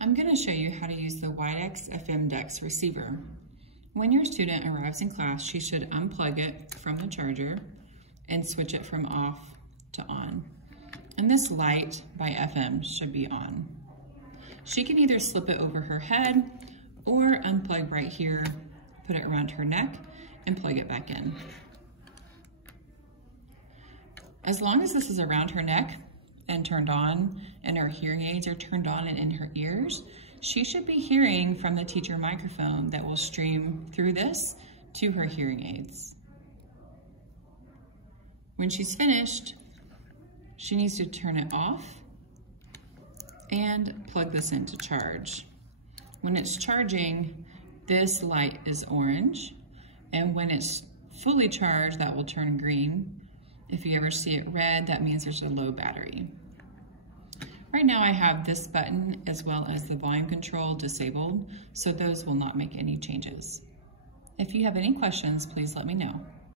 I'm going to show you how to use the Widex FM-Dex receiver. When your student arrives in class, she should unplug it from the charger and switch it from off to on. And this light by FM should be on. She can either slip it over her head or unplug right here, put it around her neck, and plug it back in. As long as this is around her neck and turned on, and her hearing aids are turned on and in her ears, she should be hearing from the teacher microphone that will stream through this to her hearing aids. When she's finished, she needs to turn it off and plug this in to charge. When it's charging, this light is orange, and when it's fully charged, that will turn green. If you ever see it red, that means there's a low battery. Right now I have this button as well as the volume control disabled, so those will not make any changes. If you have any questions, please let me know.